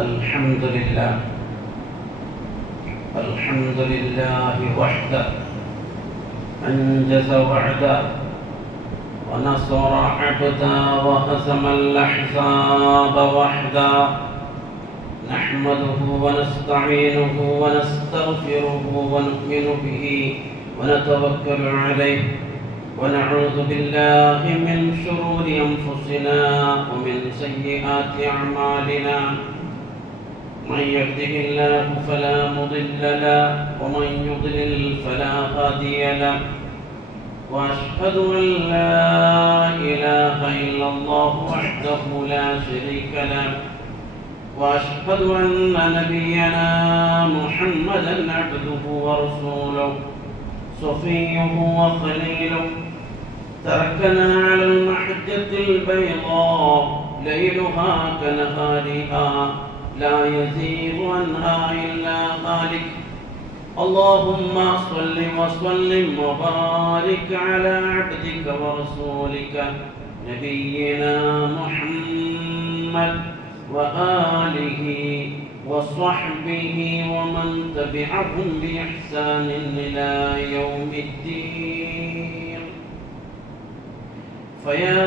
الحمد لله وحده أنجز وعده ونصر عبدا وهزم الأحزاب وحده نحمده ونستعينه ونستغفره ونؤمن به ونتوكل عليه ونعوذ بالله من شرور أنفسنا ومن سيئات أعمالنا من يهده الله فلا مضل له ومن يضلل فلا هادي له وأشهد أن لا إله إلا الله وحده لا شريك له وأشهد أن نبينا محمدا عبده ورسوله صفيه وخليله تركنا على المحجة البيضاء ليلها كنهارها لا يزيغ عنها إلا هالك اللهم صل وسلم وبارك على عبدك ورسولك نبينا محمد وآله وصحبه ومن تبعهم بإحسان إلى يوم الدين. فيا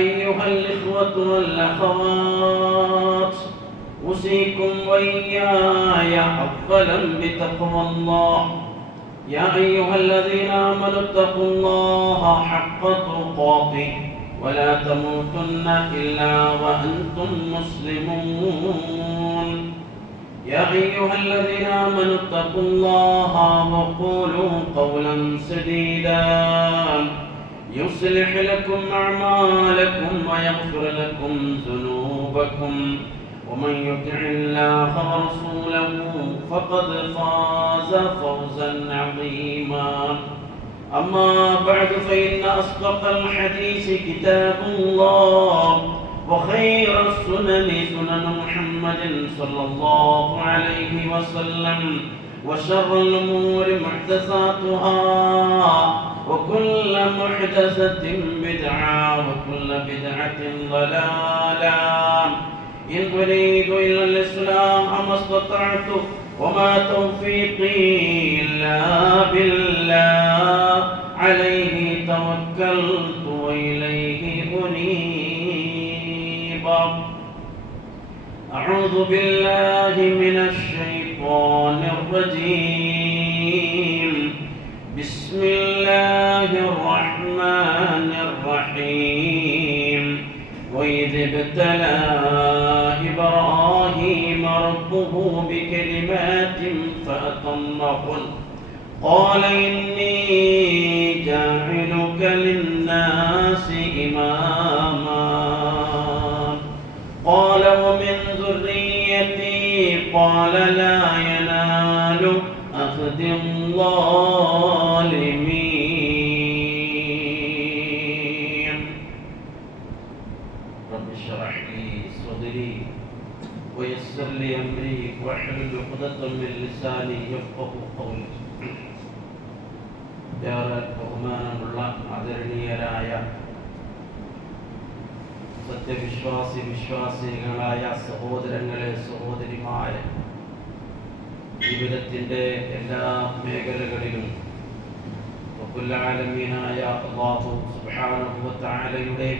أيها الإخوة والأخوات أوصيكم وإياي أولا بتقوى الله. يا أيها الذين آمنوا اتقوا الله حق تقاته ولا تموتن إلا وأنتم مسلمون. يا أيها الذين آمنوا اتقوا الله وقولوا قولا سديدا يصلح لكم أعمالكم ويغفر لكم ذنوبكم ومن يطع الله ورسوله فقد فاز فوزا عظيما. أما بعد فإن أصدق الحديث كتاب الله وخير السنن سنن محمد صلى الله عليه وسلم وشر الأمور محدثاتها وكل محدثة بدعة وكل بدعة ضلالة. إن أريد إلا الإصلاح ما استطعت وما توفيقي إلا بالله عليه توكلت وإليه أنيب. أعوذ بالله من الشيطان الرجيم. بسم الله الرحمن الرحيم. وإذ ابتلى إبراهيم ربه بكلمات فأتمهن قال إني جاعلك للناس إماما قال ومن ذريتي قال لا ينال أخذ الظالمين. رب اشرح لي صدري ويسر لي أمري واحلل عقدة من لساني يفقهوا قولي. ഏറെ ബഹുമാനമുള്ള ആദരണീയരായ വിശ്വാസികളായ സഹോദരങ്ങളെ സഹോദരിമാരെ, ജീവിതത്തിൻ്റെ എല്ലാ മേഖലകളിലും റബ്ബുൽ ആലമീനായ അല്ലാഹു സുബ്ഹാനഹു വ തആലയുടെ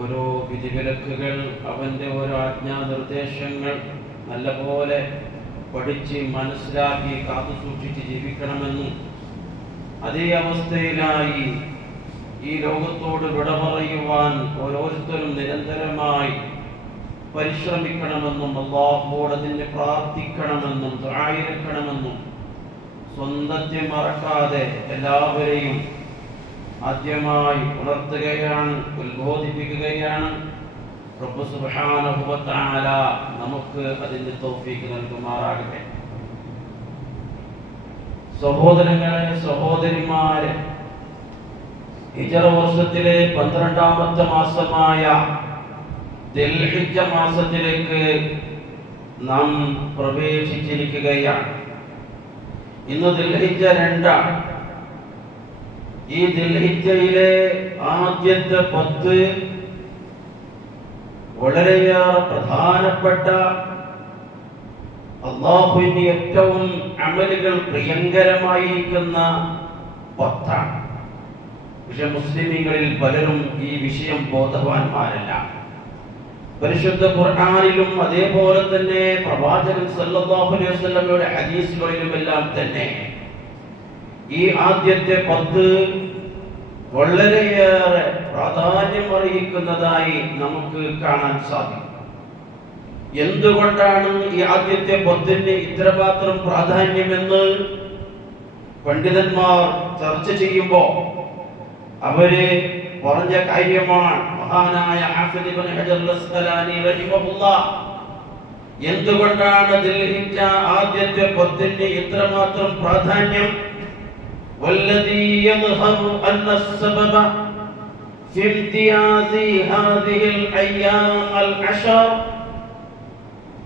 ഓരോ വിധിവിലക്കുകൾ, അവൻ്റെ ഓരോ ആജ്ഞാനിർദ്ദേശങ്ങൾ നല്ലപോലെ പഠിച്ച് മനസ്സിലാക്കി കാത്തുസൂക്ഷിച്ച് ജീവിക്കണമെന്നും അതേ അവസ്ഥയിലായി ഈ ലോകത്തോട് വിട പറയുവാൻ ഓരോരുത്തരും നിരന്തരമായി പരിശ്രമിക്കണമെന്നും അല്ലാഹുവോട് അതിന് പ്രാർത്ഥിക്കണമെന്നും ദുആയിരക്കണമെന്നും സ്വന്തത്തെ മറക്കാതെ എല്ലാവരെയും ആദ്യമായി ഉണർത്തുകയാണ്, ഉത്ബോധിപ്പിക്കുകയാണ്. റബ്ബ് സുബ്ഹാനഹു വ തആല നമുക്ക് അതിന്റെ തൗഫീഖ് നൽകുമാറാകട്ടെ. സഹോദരങ്ങളെ സഹോദരിമാരെ, ഹിജ്റ വർഷത്തിലെ 12ാമത്തെ മാസമായ ദിൽഹിജ്ജ മാസത്തിലേക്ക് നാം പ്രവേശിച്ചിരിക്കുകയാണ്. ഇന്ന് ദിൽഹിജ്ജ 2 ഈ ദിൽഹിജ്ജയിലെ ആദ്യത്തെ 10 വളരെയേറെ പ്രധാനപ്പെട്ട അല്ലാഹുവിന് ഏറ്റവും അമലുകൾ പ്രിയങ്കരമായിരിക്കുന്ന 10 പക്ഷെ മുസ്ലിമീങ്ങളിൽ പലരും ഈ വിഷയം ബോധവാന്മാരല്ല. പരിശുദ്ധ ഖുർആനിലും അതേപോലെ തന്നെ പ്രവാചകൻ സല്ലല്ലാഹു അലൈഹി വസല്ലമയുടെ ഹദീസുകളിലുമെല്ലാം തന്നെ ഈ ആദ്യത്തെ 10 വളരെയേറെ പ്രാധാന്യം അർഹിക്കുന്നതായി നമുക്ക് കാണാൻ സാധിക്കും. എന്തുകൊണ്ടാണ് ഈ ആദ്യത്തെ 10ന് ഇത്രമാത്രം പ്രാധാന്യമെന്ന് പണ്ഡിതന്മാർ ചർച്ച ചെയ്യുമ്പോൾ അവര് പറഞ്ഞ കാര്യമാണ് മഹാനായ ഹാഫിദ് ഇബ്നു ഹജർ അൽ-അസ്ഖലാനി റഹിമഹുല്ലാഹ് എന്തുകൊണ്ടാണ് ദിൽഹിജ്ജ ആദ്യത്തെ 10ന് ഇത്രമാത്രം പ്രാധാന്യം? والذي يظهر أن السبب في امتياز هذه الأيام العشر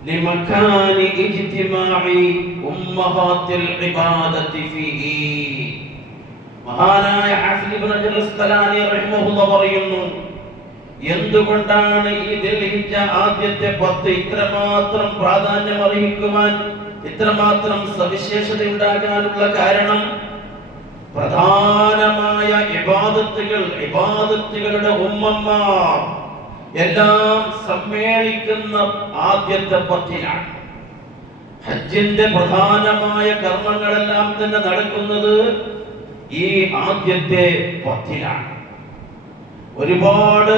لمكان اجتماع أمهات العبادة فيه. മഹാനായ ഹാഫിദ് ഇബ്നു ഹജർ അൽ-അസ്ഖലാനി റഹിമഹുല്ലാഹ് പറയുന്നു, എന്തുകൊണ്ടാണ് ഈ ദിൽഹിജ്ജ ആദ്യത്തെ 10 ഇത്രമാത്രം പ്രാധാന്യം അർഹിക്കുവാൻ, ഇത്രമാത്രം സവിശേഷത ഉണ്ടാകാനുള്ള കാരണം? പ്രധാനമായ ഇബാദത്തുകളുടെ ഉമ്മമാർ എല്ലാം സമ്മേളിക്കുന്ന ആദ്യത്തെ 10ലാണ്. ഹജ്ജിന്റെ പ്രധാനമായ കർമ്മങ്ങളെല്ലാം തന്നെ നടക്കുന്നത് ഈ ആദ്യത്തെ 10ലാണ്. ഒരുപാട്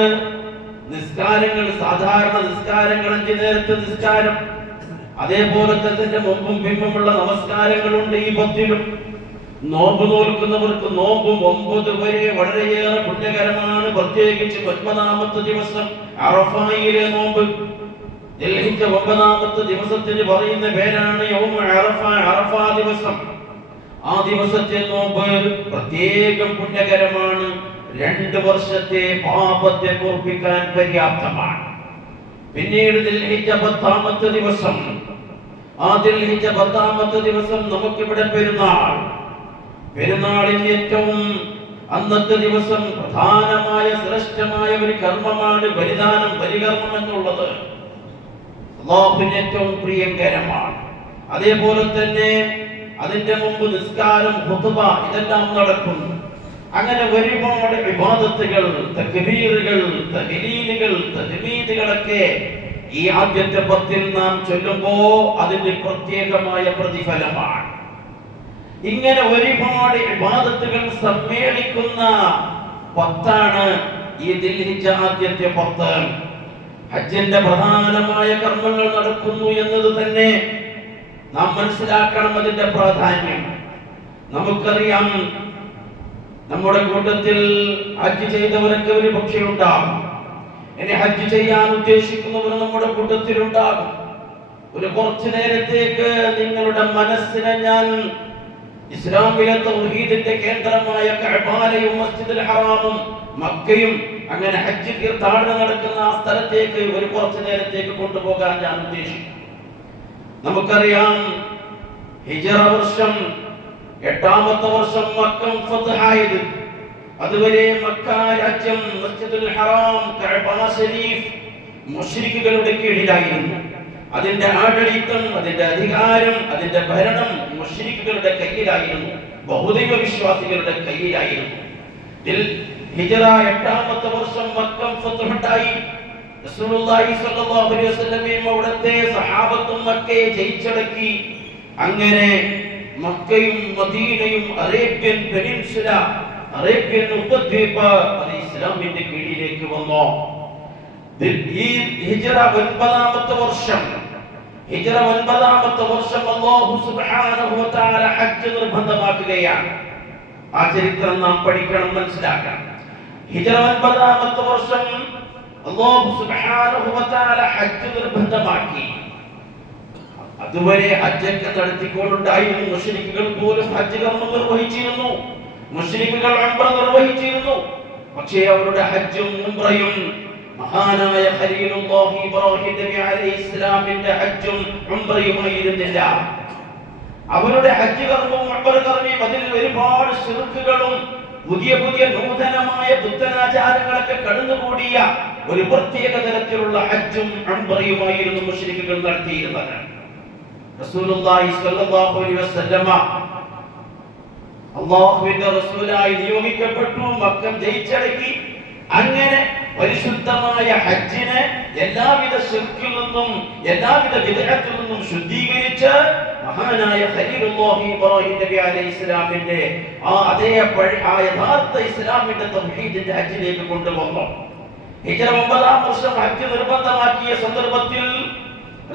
നിസ്കാരങ്ങൾ, സാധാരണ നിസ്കാരങ്ങൾ, 5 നേരത്തെ നിസ്കാരം, അതേപോലെ തന്നെ മുമ്പും പിമ്പുമുള്ള നമസ്കാരങ്ങളുണ്ട് ഈ 10ലും. നോമ്പ് നോൽക്കുന്നവർക്ക് നോമ്പും 9 വരെ വളരെയേറെ പുണ്യകരമാണ്. പ്രത്യേകിച്ച് 9ാമത്തെ ദിവസം അറഫയിലെ നോമ്പ്. ദിൽഹിജ്ജ 9ാമത്തെ ദിവസത്തിന് പറയുന്ന പേരാണ് യൗമ അറഫ, അറഫ ദിവസം. ആ ദിവസത്തെ നോമ്പ് പ്രത്യേകം പുണ്യകരമാണ്. 2 വർഷത്തെ പാപത്തെ പൊറുപ്പിക്കാൻ പര്യാപ്തമാണ്. പിന്നീട് ദിൽഹിജ്ജ 10ാമത്തെ ദിവസം, ആ ദിൽഹിജ്ജ 10ാമത്തെ ദിവസം നമുക്കിവിടെ പെരുന്നാൾ. പെരുന്നാളിന് ഏറ്റവും അന്നത്തെ ദിവസം പ്രധാനമായ ശ്രേഷ്ഠമായ ഒരു കർമ്മമാണ് ബലിദാനം, ബലികർമ്മം എന്നുള്ളത്. അല്ലാഹുവിന് ഏറ്റവും പ്രിയങ്കരമാണ്. അതേപോലെ തന്നെ അതിന്റെ മുമ്പ് നിസ്കാരം, ഖുതുബ ഇതെല്ലാം നടക്കുന്നു. അങ്ങനെ ഒരുപാട് ഇബാദത്തുകൾ, തക്ബീറുകൾ, തഹ്ലീലുകൾ, തഹ്മീദുകളൊക്കെ ഈ ആദ്യത്തെ 10ൽ നാം ചൊല്ലുമ്പോൾ അതിന്റെ പ്രത്യേകമായ പ്രതിഫലമാണ്. ഇങ്ങനെ ഒരുപാട് ഇബാദത്തുകൾ സമ്മേളിക്കുന്ന 10ാണ് ഈ ദിൽഹിജ്ജ ആദ്യത്തെ 10. ഹജ്ജിന്റെ പ്രധാനമായ കർമ്മങ്ങൾ നടക്കുന്നു എന്നത് തന്നെ നാം മനസ്സിലാക്കണം, അതിന്റെ പ്രാധാന്യം. നമുക്കറിയാം, നമ്മുടെ കൂട്ടത്തിൽ ഹജ്ജ് ചെയ്തവരൊക്കെ ഒരു പക്ഷേ ഉണ്ടാകും. ഇനി ഹജ്ജ് ചെയ്യാൻ ഉദ്ദേശിക്കുന്നവർ നമ്മുടെ കൂട്ടത്തിലുണ്ടാകും. ഒരു കുറച്ചു നേരത്തേക്ക് നിങ്ങളുടെ മനസ്സിനെ ഞാൻ ഇസ്ലാമിലെ തൗഹീദിന്റെ കേന്ദ്രമായ കഅബയും മസ്ജിദുൽ ഹറാമും മക്കയും അങ്ങനെ ഹജ്ജ് തീർത്ഥാടനം നടക്കുന്ന ആ സ്ഥലത്തേക്ക് ഒരു കുറച്ചു നേരത്തേക്ക് കൊണ്ടുപോകാൻ ഞാൻ ഉദ്ദേശിക്കുന്നു. നമുക്കറിയാം, ഹിജ്റ വർഷം 8ാമത്തെ വർഷം മക്ക ഫത്ഹായത്. അതുവരെ മക്ക രാജ്യം, മസ്ജിദുൽ ഹറാം, കഅബ ശരീഫ് മുശ്രിക്കുകളുടെ കീഴിലായിരുന്നു. അതിന്റെ ആഡളിത്തം, അതിന്റെ അധികാരം, അതിന്റെ ഭരണം മുശ്രിക്കുകളുടെ കയ്യിലായിരുന്നു, ബഹുദൈവ വിശ്വാസികളുടെ കയ്യിലായിരുന്നു. ഹിജ്റ 8ാമത്തെ വർഷം മക്ക ഫത്ഹായി. റസൂലുള്ളാഹി സ്വല്ലല്ലാഹു അലൈഹി വസല്ലമയും അവിടുത്തെ സഹാബത്തും മക്കയെ ജയിച്ചടക്കി. അങ്ങനെ മക്കയും മദീനയും അറേബ്യൻ പെനിൻസുല, അറേബ്യൻ ഉപദ്വീപ് അത് ഇസ്ലാമിന്റെ കീഴിലേക്ക് വന്നു. ഈ ഹിജ്റ 9ാമത്തെ വർഷം, അല്ലാഹു സുബ്ഹാനഹു വ തആല ഹജ്ജ് നിർബന്ധമാക്കുകയാണ്. ആ ചരിത്രം നാം പഠിക്കണം, മനസ്സിലാക്കണം. ഹിജ്റ 9ാമത്തെ വർഷം അല്ലാഹു സുബ്ഹാനഹു വ തആല ഹജ്ജ് നിർബന്ധമാക്കി. അതുവരെ ഹജ്ജൊക്കെ നടത്തിക്കൊണ്ടുണ്ടായിരുന്നു. മുശ്രിക്കുകൾ പോലും ഹജ്ജ് കർമ്മം നിർവഹിച്ചിരുന്നു, മുശ്രിക്കുകൾ ഉംറ നിർവഹിച്ചിരുന്നു. പക്ഷേ അവരുടെ ഹജ്ജും ഉംറയും മഹാനായ ഖലീലുല്ലാഹി ഇബ്രാഹിം നബി അലൈഹിസ്സലാമിന്റെ ഹജ്ജും ഉംറയുമായിരുന്നില്ല. അവരുടെ ഹജ്ജ് കർമ്മവും ഉംറ കർമ്മവും അതിൽ ഒരുപാട് ശിർക്കുകളും പുതിയ പുതിയ നൂതനമായ പുത്തനാചാരങ്ങളൊക്കെ കടന്നുകൂടിയ ഒരു പ്രത്യേക തരത്തിലുള്ള ഹജ്ജും ഉംറയുമായിരുന്നു മുശ്രിക്കുകൾ നടത്തിയിരുന്നത്. റസൂലുള്ളാഹി സ്വല്ലല്ലാഹു അലൈഹി വസല്ലമ അല്ലാഹുവിന്റെ റസൂലായി നിയോഗിക്കപ്പെട്ടു, മക്ക ജയിച്ചടക്കി. അങ്ങനെ പരിശുദ്ധമായ ഹജ്ജിനെ എല്ലാവിധ ശിർക്കിൽ നിന്നും എല്ലാവിധ ബിദ്അത്തിൽ നിന്നും ശുദ്ധീകരിച്ച് മഹാനായ ഖലീലുല്ലാഹി ഇബ്രാഹിം നബി അലൈഹിസ്സലാമിന്റെ യഥാർത്ഥ ഇസ്ലാമിന്റെ തൗഹീദിന്റെ ഹജ്ജിലേക്ക് കൊണ്ടുവന്നു. ഹിജ്റ 9-ാം വർഷം ഹജ്ജ് നിർബന്ധമാക്കിയ സന്ദർഭത്തിൽ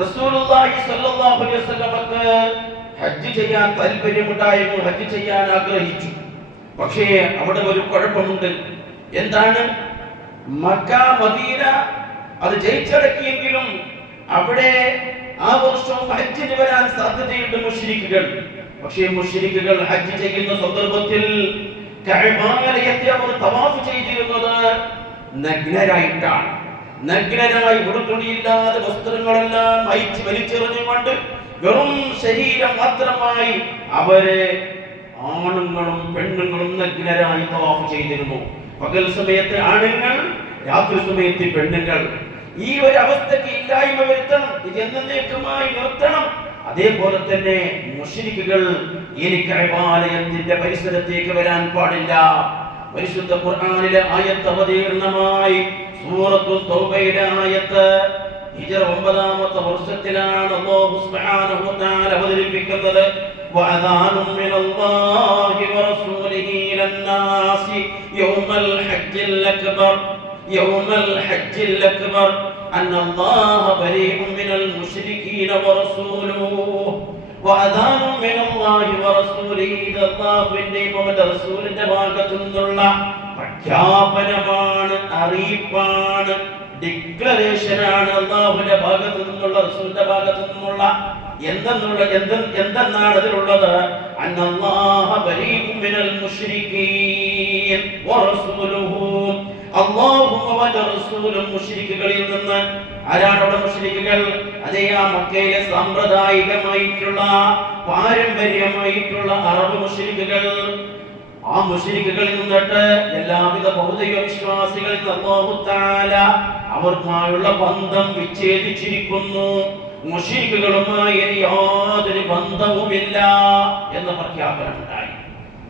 റസൂലുള്ളാഹി സ്വല്ലല്ലാഹു അലൈഹി വസല്ലമക്ക് ഹജ്ജ് ചെയ്യാൻ താല്പര്യമുണ്ടായിരുന്നു, ഹജ്ജ് ചെയ്യാൻ ആഗ്രഹിച്ചു. പക്ഷേ അവിടെ ഒരു കുഴപ്പമുണ്ട്. എന്താണ്? മക്ക മദീന അത് ജയിച്ചടക്കിയെങ്കിലും അവിടെ ആ വർഷവും ഹജ്ജിന് വരാൻ സാധ്യതയുണ്ട് മുശ്രിക്കുകൾ. പക്ഷേ മുശ്രിക്കുകൾ ഹജ്ജ് ചെയ്യുന്ന സന്ദർഭത്തിൽ കഅബാലയത്തെ അവർ തവാഫ് ചെയ്തിരുന്നത് നഗ്നരായിട്ടാണ്. നഗ്നരായി, ഉടുതുണിയില്ലാതെ വസ്ത്രങ്ങളെല്ലാം വലിച്ചെറിഞ്ഞുകൊണ്ട് വെറും ശരീരം മാത്രമായി അവരെ ആണുങ്ങളും പെണ്ണുങ്ങളും നഗ്നരായി തവാഫ് ചെയ്തിരുന്നു. പകൽ സമയത്ത് ആണുങ്ങൾ, രാത്രി സമയത്ത് പെണ്ണുങ്ങൾ. ഈ ഒരു അവസ്ഥയ്ക്ക് ഇല്ലായ്മ വരുത്തണം, ഇത് എന്നേക്കുമായി നിർത്തണം. അതേപോലെ തന്നെ മുശ്രിക്കുകൾ ഇനി കഅബാലയത്തിന്റെ പരിസരത്തേക്ക് വരാൻ പാടില്ല. പരിശുദ്ധ ഖുർആനിലെ ആയത്ത് അവതീർണമായി സൂറത്തു തൗബയിലെ ആയത്ത് ഹിജ്റ 9-ാമത്തെ വർഷത്തിലാണ് അല്ലാഹു സുബ്ഹാനഹു വ തആല അവതരിപ്പിക്കുന്നത്. വഅദാനും മിനല്ലാഹി വറസൂലിഹി ലന്നാസി യൗമൽ ഹജ്ജിൽ അക്ബർ യൗമൽ ഹജ്ജിൽ അക്ബർ അന്നല്ലാഹ ബരീഉം മിനൽ മുശ്രികീന വറസൂലുഹു വഅദാനും മിനല്ലാഹി വറസൂലിഹി. അല്ലാഹുവിന്റെയും അവന്റെ റസൂലിന്റെ ഭാഗത്തു നിന്നുള്ള പ്രഖ്യാപനമാണ്, അറിയിപ്പാണ്, ഡിക്ലറേഷനാണ്. അല്ലാഹുവിന്റെ ഭാഗത്തു നിന്നുള്ള, റസൂലിന്റെ ഭാഗത്തു നിന്നുള്ള എന്തെന്നാണ് അതിലുള്ളത്? അന്നല്ലാഹ ബരീഉം മിനൽ മുശ്രികീൻ വറസൂലുഹു. അല്ലാഹുവും അവന്റെ റസൂലും മുശ്രിക്കുകളിൽ നിന്ന്. ആരാണ് അവിടെ മുശ്രിക്കുകൾ? അതേ ആ മക്കയിലെ സാമ്പ്രദായികമായിട്ടുള്ള പാരമ്പര്യമായിട്ടുള്ള അറബ് മുശ്രിക്കുകൾ. ആ മുശ്രിക്കുകളിൽ നിന്നിട്ട് എല്ലാവിധ ഭൗതിക വിശ്വാസികളിൽ നിന്ന് അല്ലാഹു തആല അവർക്കുമായുള്ള ബന്ധം വിച്ഛേദിച്ചിരിക്കുന്നു. മുശ്രിക്കുകളുമായി യാതൊരു ബന്ധവുമില്ല എന്ന പ്രഖ്യാപനം ഉണ്ടായി.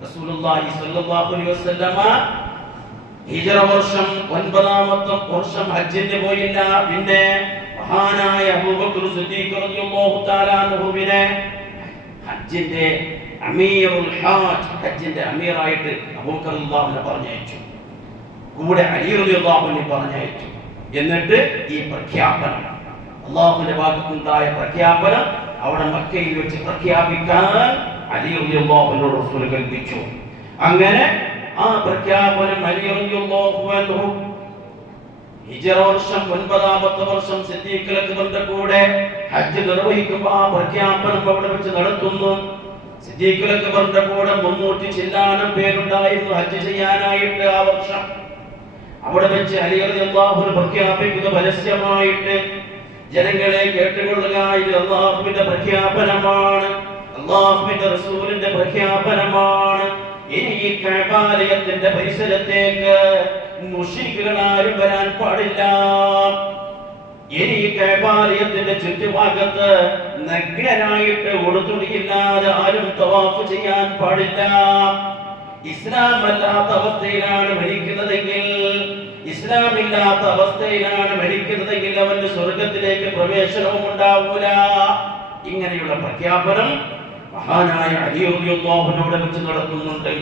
റസൂലുള്ളാഹി സ്വല്ലല്ലാഹു അലൈഹി വസല്ലമ ഹിജ്റ വർഷം 9-ാമത്തെ വർഷം ഹജ്ജിന് പോയില്ല. പിന്നെ മഹാനായ അബൂബക്കർ സിദ്ദീഖ് റളിയല്ലാഹു തആല അൻഹുവിനെ ഹജ്ജിന്റെ അമീറുൽ ഹജ്ജ്, ഹജ്ജിന്റെ അമീറായിട്ട് അബൂബക്കർ റളിയല്ലാഹു പറഞ്ഞയച്ചു. കൂടെ അലി റളിയല്ലാഹു അൻഹു പറഞ്ഞയച്ചു. എന്നിട്ട് ഈ പ്രഖ്യാപനം, അല്ലാഹുവിന്റെ ഭാഗത്തുനിന്നുണ്ടായ പ്രഖ്യാപനം അവിടെ മക്കയിൽ വെച്ച് പ്രഖ്യാപിക്കാൻ അലി റളിയല്ലാഹു അൻഹു റസൂൽ കൽപ്പിച്ചു. അങ്ങനെ ആ പ്രഖ്യാപനം അലി റളിയല്ലാഹു അൻഹു ഹിജ്റ വർഷം 9-ാമത്തെ വർഷം സിദ്ദീഖ് അക്ബറിന്റെ കൂടെ ഹജ്ജ് നിർവഹിക്കുമ്പോൾ ആ പ്രഖ്യാപനം അവിടെ വെച്ച് നടത്തുന്നു. സിദ്ദീഖ് അക്ബറിന്റെ കൂടെ 300 ചില്ലാനം പേരുണ്ടായിരുന്നു ഹജ്ജ് ചെയ്യാനായിട്ട്. ആ വർഷം അവിടെ വെച്ച് അലി റളിയല്ലാഹു അൻഹു പ്രഖ്യാപിക്കുന്ന പരസ്യമായിട്ട് ജനങ്ങളെ കേട്ടുകൊള്ളുക, ഇത് അല്ലാഹുവിന്റെ പ്രഖ്യാപനമാണ്, അല്ലാഹുവിന്റെ റസൂലിന്റെ പ്രഖ്യാപനമാണ്. ഇനി ഈ കഅബാലയത്തിന്റെ പരിസരത്തേക്ക് മുശ്രിക്കുകൾ ആരും വരാൻ പാടില്ല. ഇനി ഈ കഅബാലയത്തിന്റെ ചുറ്റുഭാഗത്ത് നഗ്നരായിട്ട് ഉടുതുണിയില്ലാതെ ആരും തവാഫ് ചെയ്യാൻ പാടില്ല. ഇസ്ലാം അല്ലാത്ത അവസ്ഥയിലാണ് മരിക്കുന്നതെങ്കിൽ, ഇസ്ലാമില്ലാത്ത അവസ്ഥയിലാണ് മരിക്കുന്നതെങ്കിൽ അവന്റെ സ്വർഗത്തിലേക്ക് പ്രവേശനവും ഉണ്ടാവൂല. ഇങ്ങനെയുള്ള പ്രഖ്യാപനം മഹാനായ അലി റളിയല്ലാഹു അൻഹു വെച്ച് നടത്തുന്നുണ്ട്.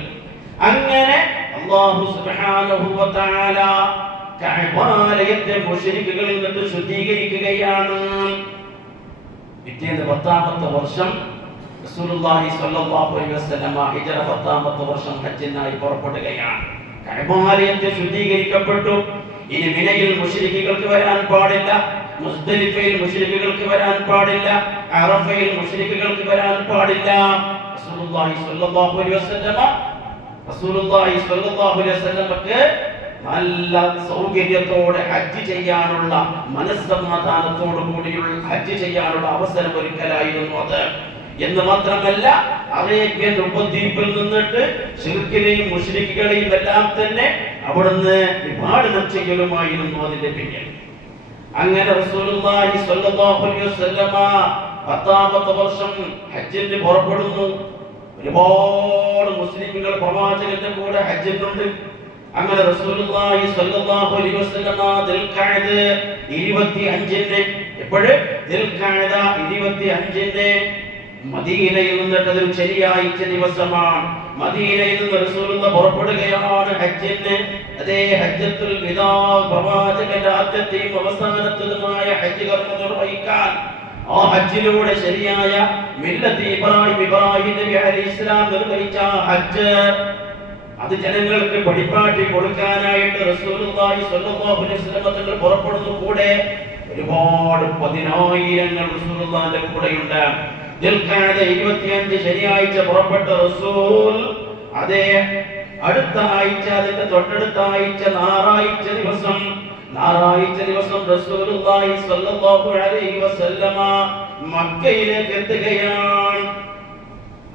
അങ്ങനെ അല്ലാഹു സുബ്ഹാനഹു വ തആല കഅബാലയത്തെ മുശ്രിക്കുകളിൽ നിന്ന് ശുദ്ധീകരിക്കുകയാണ്. പിറ്റേന്ന് 10-ാമത്തെ വർഷം റസൂലുള്ളാഹി സ്വല്ലല്ലാഹു അലൈഹി വസല്ലമ ഹിജ്റ 10-ാമത്തെ വർഷം ഹജ്ജിനായി പുറപ്പെടുകയാണ്. കഅബാലയത്തെ ശുദ്ധീകരിക്കപ്പെട്ടു. ഇനി മിനയിൽ മുശ്രിക്കുകൾക്ക് വരാൻ പാടില്ല, മുസ്ദലിഫയിൽ മുശ്രിക്കുകൾക്ക് വരാൻ പാടില്ല, അറഫയിൽ മുശ്രിക്കുകൾക്ക് വരാൻ പാടില്ല. റസൂലുള്ളാഹി സ്വല്ലല്ലാഹു അലൈഹി വസല്ലമക്ക് നല്ല സൗകര്യത്തോടെ ഹജ്ജ് ചെയ്യാനുള്ള, മനസ്സമാധാനത്തോടു കൂടിയുള്ള ഹജ്ജ് ചെയ്യാനുള്ള അവസരം ഒരുക്കലായിരുന്നു അത്. എന്ന് മാത്രമല്ല അറേബ്യൻ ഉപദ്വീപിൽ നിന്നിട്ട് ശിർക്കിനെയും മുശ്രിക്കുകളെയും എല്ലാം തന്നെ അവിടുന്ന് വിഭാടനം ചെയ്യലുമായിരുന്നു അതിന്റെ പിന്നിൽ. അങ്ങനെ റസൂലുള്ളാഹി സ്വല്ലല്ലാഹു അലൈഹി വസല്ലമ 10ാമത്തെ വർഷം ഹജ്ജിന് പുറപ്പെടുന്നു. ഒരുപാട് മുസ്ലിമുകൾ പ്രവാചകന്റെ കൂടെ ഹജ്ജിനുണ്ട്. അങ്ങനെ റസൂലുള്ളാഹി സ്വല്ലല്ലാഹു അലൈഹി വസല്ലമ ദിൽഖഅദ 25-ന് എപ്പോഴും ദിൽഖഅദ 25-ന് മദീനയിൽ നിന്നിട്ട് ഒരു ശനിയാഴ്ച ദിവസമാണ്. മദീനയിൽ നിന്ന് റസൂലുള്ള പുറപ്പെടുകയാണ് ഹജ്ജിന്. അതേ ഹജ്ജത്തുൽ വിദാ പ്രവാചകന്റെ ആദ്യത്തെയും അവസാനത്തതുമായ ഹജ്ജ് കർമ്മം നിർവഹിക്കാൻ ആ ഹജ്ജിലൂടെ ശരിയായ മില്ലത്ത് ഇബ്രാഹിം നബി അലൈഹിസ്സലാം നിർവഹിച്ച ഹജ്ജ് അത് ജനങ്ങൾക്ക് പഠിപ്പാട്ടി കൊടുക്കാനായിട്ട് റസൂലുള്ളാഹി സ്വല്ലല്ലാഹു അലൈഹി വസല്ലം തങ്ങൾ പുറപ്പെടുന്നു. കൂടെ ഒരുപാട് 10,000 റസൂലുള്ളാഹിന്റെ കൂടെയുണ്ട്. ദിൽഖഅദ 25 ശനിയാഴ്ച പുറപ്പെട്ട റസൂൽ അതേ അടുത്ത ആഴ്ച അതിന്റെ തൊട്ടടുത്ത ആഴ്ച ഞായറാഴ്ച ദിവസം റസൂലുള്ളാഹി സ്വല്ലല്ലാഹു അലൈഹി വസല്ലമ മക്കയിലേക്ക് എത്തുകയാണ്.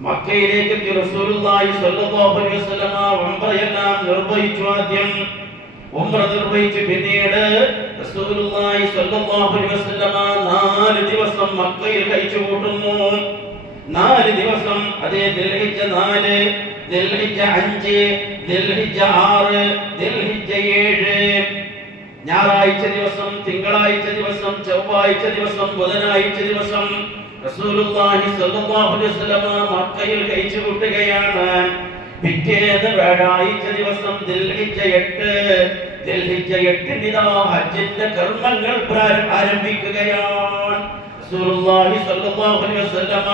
മക്കയിലേക്ക് റസൂലുള്ളാഹി സ്വല്ലല്ലാഹു അലൈഹി വസല്ലമ ഉംറയെല്ലാം നിർവഹിച്ചു. ആദ്യം ഉംറ നിർവഹിച്ചു. പിന്നീട് റസൂലുള്ളാഹി സ്വല്ലല്ലാഹു അലൈഹി വസല്ലമ 4 ദിവസം മക്കയിൽ കഴിച്ചു കൂട്ടുന്നു. 4 ദിവസം അതേ ദിൽഹിജ്ജ 4, ദിൽഹിജ്ജ 5, ദിൽഹിജ്ജ 6, ദിൽഹിജ്ജ 7, ഞായറാഴ്ച ദിവസം, തിങ്കളാഴ്ച ദിവസം, ചൊവ്വാഴ്ച ദിവസം, ബുധനാഴ്ച ദിവസം റസൂലുള്ളാഹി സ്വല്ലല്ലാഹു അലൈഹി വസല്ലമ മക്കയിൽ കഴിച്ചു കൂട്ടുകയാണ്. പിറ്റേന്ന് വ്യാഴാഴ്ച ദിവസം ദിൽഹിജ്ജ 8-ന് ഹജ്ജിന്റെ കർമ്മങ്ങൾ ആരംഭിക്കുകയാണ്. റസൂലുള്ളാഹി സ്വല്ലല്ലാഹു അലൈഹി വസല്ലമ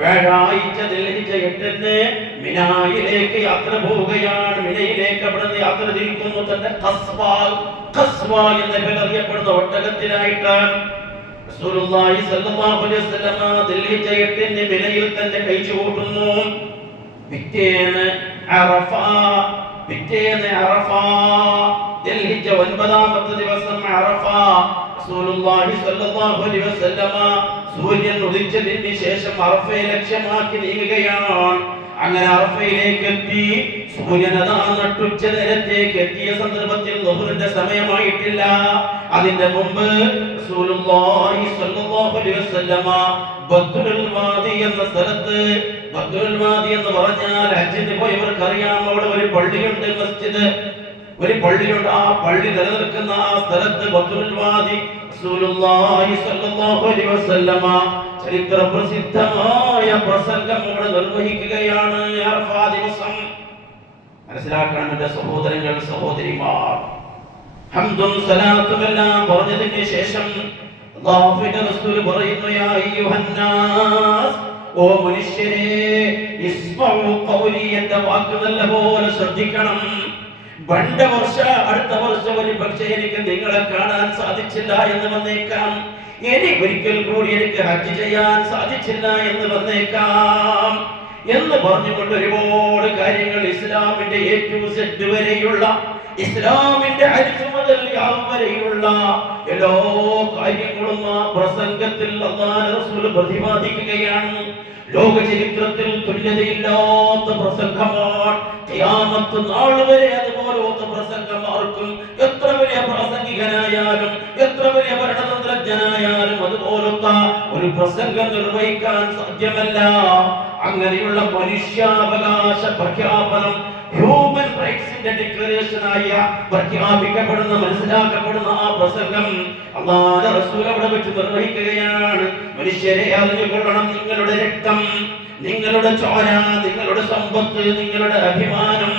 വ്യാഴാഴ്ച ദിൽഹിജ്ജ 8-ന് മിനായിലേക്ക് യാത്ര പോവുകയാണ്. മിനയിലേക്ക് അവിടുന്ന് യാത്ര തിരിക്കുന്നു. തന്റെ ഖസ്വ എന്ന പേരറിയപ്പെടുന്ന ഒട്ടകത്തിനായിട്ട് റസൂലുള്ളാഹി സ്വല്ലല്ലാഹു അലൈഹി വസല്ലമ ദിൽഹിജ്ജ 8-ന് മിനയിൽ തന്നെ കഴിച്ചു കൂട്ടുന്നു. പിറ്റേന്ന് അറഫ ദിൽഹിജ്ജ 9-ാമത്തെ ദിവസം അറഫ റസൂലുള്ളാഹി സ്വല്ലല്ലാഹു അലൈഹി വസല്ലമ സൂര്യൻ ഉദിച്ചതിന് ശേഷം അറഫയെ ലക്ഷ്യമാക്കി നീങ്ങുകയാണ്. അങ്ങനെ അറഫയിലേക്ക് എത്തി. സൂര്യൻ അതാ നട്ടുച്ച നേരത്തേക്ക് എത്തിയ സന്ദർഭത്തിൽ ളുഹ്റിന്റെ സമയമായിട്ടില്ല. അതിന്റെ മുമ്പ് റസൂലുള്ളാഹി സ്വല്ലല്ലാഹു അലൈഹി വസല്ലമ ബദ്റുൽ വാദി എന്ന സ്ഥലത്ത്, ബദ്റുൽ വാദി എന്ന് പറഞ്ഞാൽ ഹജ്ജിന് പോയവർക്ക് അറിയാം, അവിടെ ഒരു പള്ളിയുണ്ട്, മസ്ജിദ്, ഒരു പള്ളിയുണ്ട്. ആ പള്ളി നിലനിൽക്കുന്ന ആ സ്ഥലത്ത് ബദ്റുൽ വാദി റസൂലുള്ളാഹി സ്വല്ലല്ലാഹു അലൈഹി വസല്ലമ ചരിത്ര പ്രസിദ്ധമായ പ്രസംഗം അവിടെ നിർവഹിക്കുകയാണ്. അറഫാ ദിവസം മനസ്സിലാക്കണം എന്റെ സഹോദരങ്ങൾ, സഹോദരിമാർ. ഹംദും സലാത്തും എല്ലാം പറഞ്ഞതിന് ശേഷം അല്ലാഹുവിന്റെ റസൂൽ പറയുന്നു, യാ അയ്യുഹന്നാസ്, ഓ മനുഷ്യരെ, ഇസ്മഉ ഖൗലി, എന്റെ വാക്ക് നല്ലപോലെ ശ്രദ്ധിക്കണം. അടുത്ത വർഷം ഒരു പക്ഷേ എനിക്ക് നിങ്ങളെ കാണാൻ സാധിച്ചില്ല എന്ന് വന്നേക്കാം. ഇനി ഒരിക്കൽ കൂടി എനിക്ക് ഹജ്ജ് ചെയ്യാൻ സാധിച്ചില്ല എന്ന് വന്നേക്കാം എന്ന് പറഞ്ഞുകൊണ്ട് ഒരുപാട് കാര്യങ്ങൾ ഇസ്ലാമിന്റെ A to Z വരെയുള്ള, ഇസ്ലാമിന്റെ അൽഫ് മുതൽ യാ വരെയുള്ള എല്ലാ കാര്യങ്ങളും ആ പ്രസംഗത്തിൽ അല്ലാഹുവിന്റെ റസൂൽ പ്രതിപാദിക്കുകയാണ്. ലോക ചരിത്രത്തിൽ തുല്യതയില്ലാത്ത പ്രസംഗമാണ്. ഖിയാമത്ത് നാൾ വരെ അതുപോലത്തെ പ്രസംഗം ആർക്കും, എത്ര വലിയ പ്രാസംഗികനായാലും എത്ര വലിയ ഭരണതന്ത്രജ്ഞനായാലും അതുപോലത്തെ ഒരു പ്രസംഗം നിർവഹിക്കാൻ സാധ്യമല്ല. അങ്ങനെയുള്ള മനുഷ്യാവകാശ പ്രഖ്യാപനം, ഹ്യൂമൻ റൈറ്റ്സിന്റെ ഡിക്ലറേഷനായ പ്രഖ്യാപിക്കപ്പെടുന്ന, മനസ്സിലാക്കപ്പെടുന്ന ആ പ്രസംഗം അല്ലാഹുവിന്റെ റസൂൽ അവിടെ വെച്ച് നിർവഹിക്കുകയാണ്. മനുഷ്യരെ അറിഞ്ഞുകൊള്ളണം, നിങ്ങളുടെ രക്തം, നിങ്ങളുടെ ചോര, നിങ്ങളുടെ സമ്പത്ത്, നിങ്ങളുടെ അഭിമാനം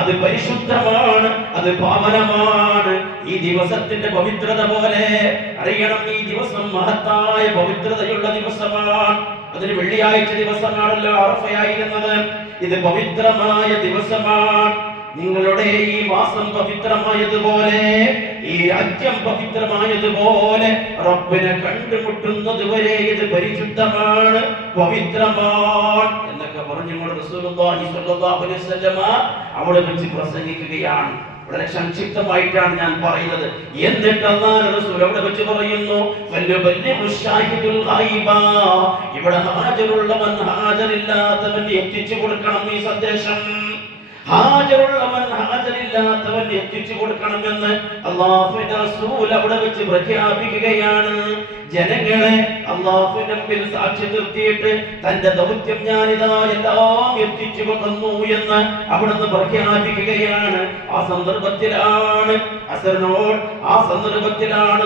അത് പരിശുദ്ധമാണ്, അത് പാവനമാണ്. ഈ ദിവസത്തിന്റെ പവിത്രത പോലെ അറിയണം, ഈ ദിവസം മഹത്തായ പവിത്രതയുള്ള ദിവസമാണ്. അതൊരു വെള്ളിയാഴ്ച ദിവസമാണല്ലോ അറഫയായിരുന്നത്. ഇത് പവിത്രമായ ദിവസമാണ്. നിങ്ങളുടെ ഈ മാസം പവിത്രമായതുപോലെ, ഈ രാജ്യം പവിത്രമായതുപോലെ റബ്ബിനെ കണ്ടുമുട്ടുന്നത് വരെ ഇത് പരിശുദ്ധമാണ്, പവിത്രമാണ് എന്നൊക്കെ പറഞ്ഞുകൊണ്ട് റസൂലുള്ളാഹി സ്വല്ലല്ലാഹു അലൈഹി വസല്ലമ അവിടെ വെച്ച് പ്രസംഗിക്കുകയാണ്. വളരെ സംക്ഷിപ്തമായിട്ടാണ് ഞാൻ പറയുന്നത്. എന്നിട്ട് അല്ലാഹുവിന്റെ റസൂൽ അവിടെ വെച്ച് പറയുന്നു, ഇവിടെ ഹാജറുള്ളവൻ ഹാജറില്ലാത്തവൻ എത്തിച്ചു കൊടുക്കണം ഈ സന്ദേശം. ഹാജറുള്ളവൻ ഹാജരില്ലാത്തവൻ എത്തിച്ചു കൊടുക്കണമെന്ന് അല്ലാഹുവിന്റെ റസൂൽ അവിടെ വെച്ച് പ്രഖ്യാപിക്കുകയാണ്. ജനങ്ങളെ അല്ലാഹുവിന്റെ മുമ്പിൽ സാക്ഷി നിർത്തിയിട്ട് തന്റെ ദൗത്യം ഞാനിതാ എല്ലാം എത്തിച്ചു തന്നു എന്ന് അവിടുന്ന് പ്രഖ്യാപിക്കുകയാണ്. ആ സന്ദർഭത്തിലാണ്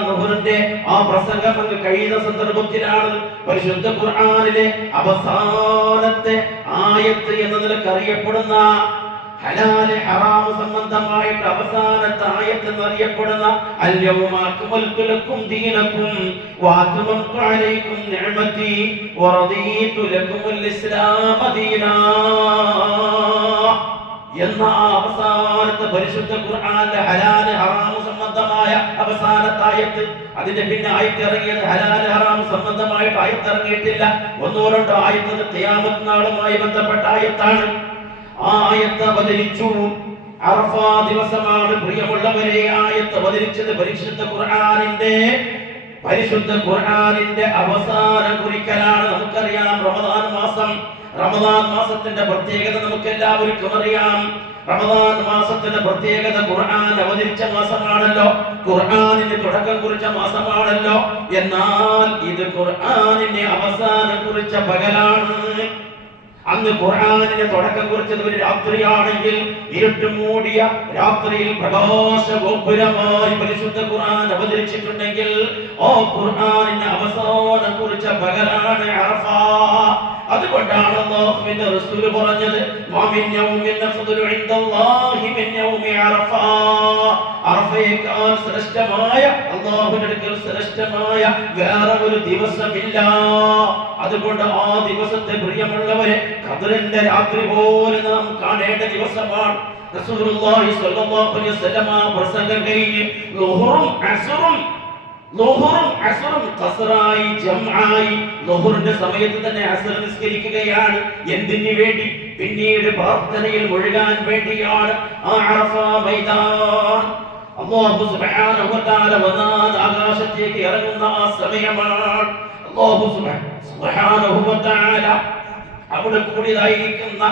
ളുഹറിന്റെ ആ പ്രസംഗം അങ്ങ് കഴിയുന്ന സന്ദർഭത്തിലാണ് പരിശുദ്ധ ഖുർആനിലെ അവസാനത്തെ ആയത്ത് എന്ന നിലക്ക് അറിയപ്പെടുന്ന ഹലാൽ ഹറാം സംബന്ധമായിട്ട് അവസാനത്തെ ആയത്ത് എന്നറിയപ്പെടുന്ന അൽയൗമ അക്മൽതു ലക്കും ദീനക്കും വഅത്മംതു അലൈക്കും നിഅമതി വറദീതു ലക്കുമുൽ ഇസ്ലാമ ദീനാ എന്ന അവസാനത്തെ പരിശുദ്ധ ഖുർആനിലെ ഹലാൽ ഹറാം സംബന്ധമായ അവസാനത്തെ ആയത്ത്. അതിന്റെ പിന്നെ ആയത്ത് ഇറങ്ങിയത് ഹലാൽ ഹറാം സംബന്ധമായിട്ട് ആയത്ത് ഇറങ്ങിയിട്ടില്ല. ഒന്നോ രണ്ടോ ആയത്ത് ഖിയാമത്ത് നാളുമായി ബന്ധപ്പെട്ട ആയത്താണ്. ആ ആയത്ത് അവതരിച്ചു അറഫ ദിവസമാണ്. പ്രിയമുള്ളവരെ, ആയത്ത് അവതരിച്ചത് പരിശുദ്ധ ഖുർആനിന്റെ അവസാനം കുറിക്കലാണ്. നമുക്കറിയാം റമദാൻ മാസത്തിന്റെ പ്രത്യേകത നമുക്ക് എല്ലാവർക്കും അറിയാം. റമദാൻ മാസത്തിന്റെ പ്രത്യേകത ഖുർആൻ അവതരിച്ച മാസമാണല്ലോ, ഖുർആനിന് തുടക്കം കുറിച്ച മാസമാണല്ലോ. എന്നാൽ ഇത് ഖുർആനിനെ അവസാനം കുറിച്ച പകലാണ്. അന്ന് ഖുർആനിനെ തുടക്കം കുറിച്ചത് ഒരു രാത്രിയാണെങ്കിൽ ഇരുട്ട് മൂടിയ രാത്രിയിൽ പ്രകാശ ഗോപുരമായി പരിശുദ്ധ ഖുർആൻ അവതരിച്ചിട്ടുണ്ടെങ്കിൽ ഓ ഖുർആനിനെ അവസാനം കുറിച്ച പകലാണ് അറഫ. അതുകൊണ്ടാണ് അല്ലാഹുവിന്റെ റസൂൽ പറഞ്ഞത്, മാമിൻ യൗമിൻ അഫ്ദലു ഇൻദല്ലാഹി മിൻ യൗമി അറഫ. അറഫയേക്കാൾ ശ്രേഷ്ഠമായ, അല്ലാഹുവിന്റെ അടുക്കൽ ശ്രേഷ്ഠമായ വേറെ ഒരു ദിവസമില്ല. അതുകൊണ്ട് ആ ദിവസത്തെ പ്രിയമുള്ളവരെ ഖദ്റിന്റെ രാത്രി പോലെ നാം കാണേണ്ട ദിവസമാണ്. റസൂലുള്ളാഹി സ്വല്ലല്ലാഹു അലൈഹി വസല്ലം പ്രസംഗം കഴിഞ്ഞ് ളുഹറും അസ്റും ഖസ്റായി ജംആയി ളുഹറിന്റെ സമയത്ത് തന്നെ അസ്ർ നിസ്കരിക്കുകയാണ്. എന്തിനു വേണ്ടി? പിന്നീട് പ്രാർത്ഥനയിൽ മുഴുകാൻ വേണ്ടിയാണ്. ആ അറഫ മൈതാൻ അല്ലാഹു സുബ്ഹാനഹു വ തആല വന്നാൻ ആകാശത്തേക്ക് ഇറങ്ങുന്ന ആ സമയമാണ്. അല്ലാഹു സുബ്ഹാനഹു വ തആല അവിടെ കൂടിയതായിരിക്കുന്ന